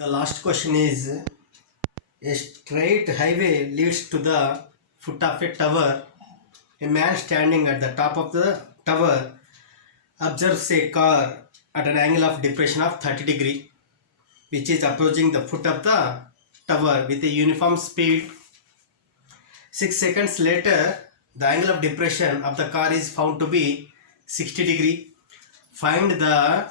The last question is a straight highway leads to the foot of a tower. A man standing at the top of the tower observes a car at an angle of depression of 30 degree which is approaching the foot of the tower with a uniform speed. 6 seconds later, the angle of depression of the car is found to be 60 degree. Find the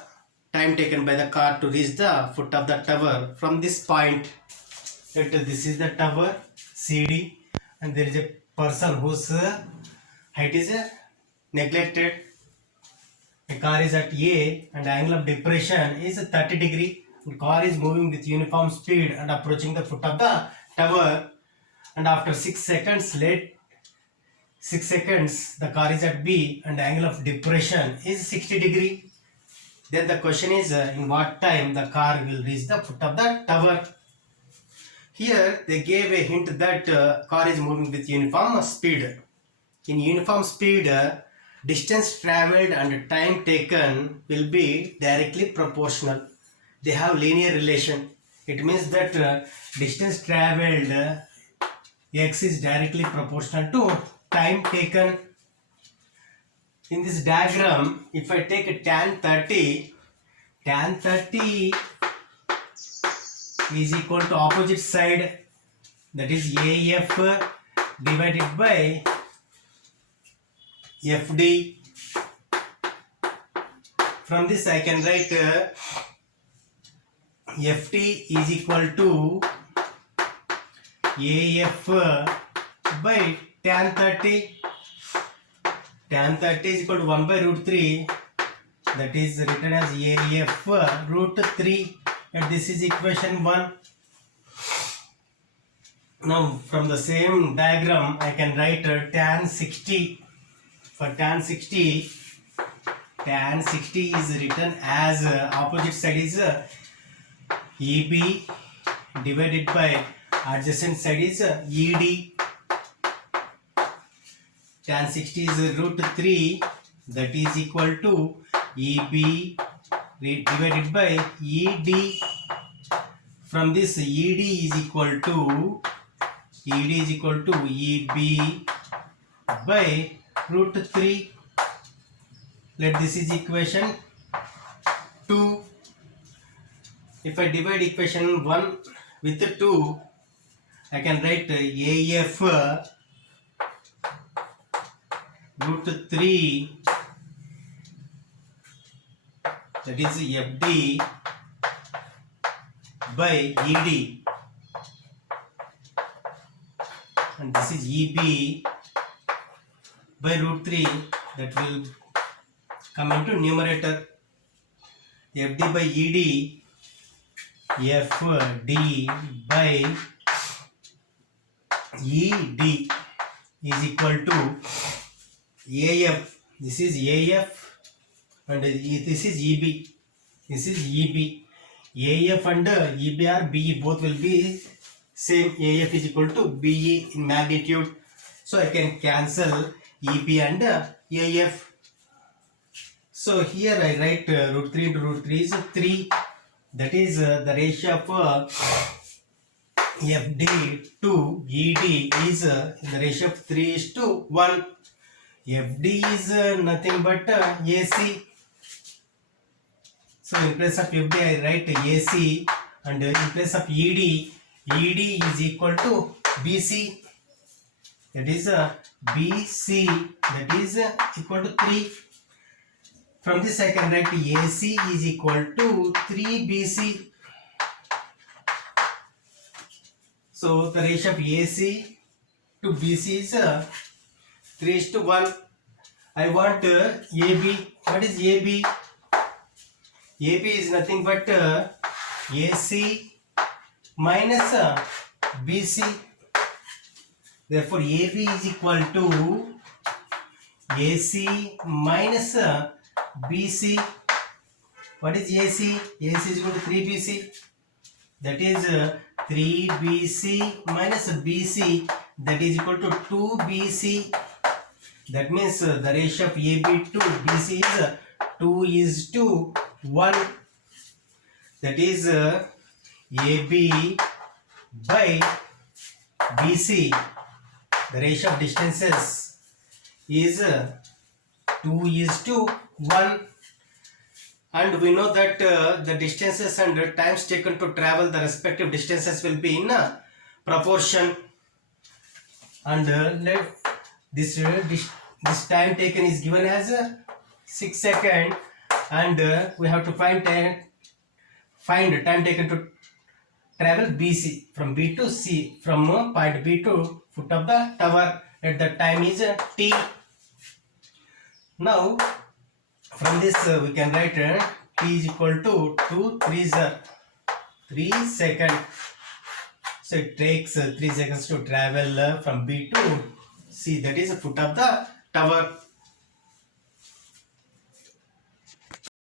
time taken by the car to reach the foot of the tower from this point. This is the tower CD, and there is a person whose height is neglected. A car is at A and angle of depression is 30 degree. The car is moving with uniform speed and approaching the foot of the tower. And after 6 seconds, the car is at B and angle of depression is 60 degree. Then the question is in what time the car will reach the foot of the tower. Here they gave a hint that car is moving with uniform speed. In uniform speed, distance travelled and time taken will be directly proportional. They have linear relation. It means that distance travelled x is directly proportional to time taken. In this diagram, if I take a tan 30 is equal to opposite side, that is AF divided by FD. From this I can write FT is equal to AF by tan 30. Tan 30 is equal to 1 by root 3, that is written as AF root 3, and this is equation 1. Now from the same diagram I can write tan 60. For tan 60 is written as opposite side is EB divided by adjacent side is ED. Tan 60 is root 3, that is equal to EB divided by ED. From this ED is equal to EB by root 3. Let this is equation 2. If I divide equation 1 with 2, I can write AF root 3, that is FD by ED, and this is EB by root 3, that will come into numerator. FD by ED, FD by ED is equal to AF, this is AF and this is EB, this is EB. AF and EB are BE, both will be same. AF is equal to BE in magnitude, so I can cancel EB and AF. So here I write root 3 into root 3 is 3, that is the ratio of FD to ED is the ratio of 3:1. FD is nothing but AC. So in place of FD I write AC, and in place of ED is equal to BC, that is BC, that is equal to 3. From this I can write AC is equal to 3BC. So the ratio of AC to BC is 3:1. I want AB. What is AB? AB is nothing but AC minus BC. Therefore AB is equal to AC minus BC. What is AC? AC is equal to 3BC. That is 3BC minus BC, that is equal to 2BC. That means the ratio of AB to BC is 2:1. That is AB by BC. The ratio of distances is 2:1, and we know that the distances and the times taken to travel the respective distances will be in proportion. And this time taken is given as 6 seconds, and we have to find the time taken to travel BC from B to C, from point B to foot of the tower. At the time is T. Now from this we can write T is equal to 2 3 3 seconds. So it takes 3 seconds to travel from B to C, that is the foot of the tower.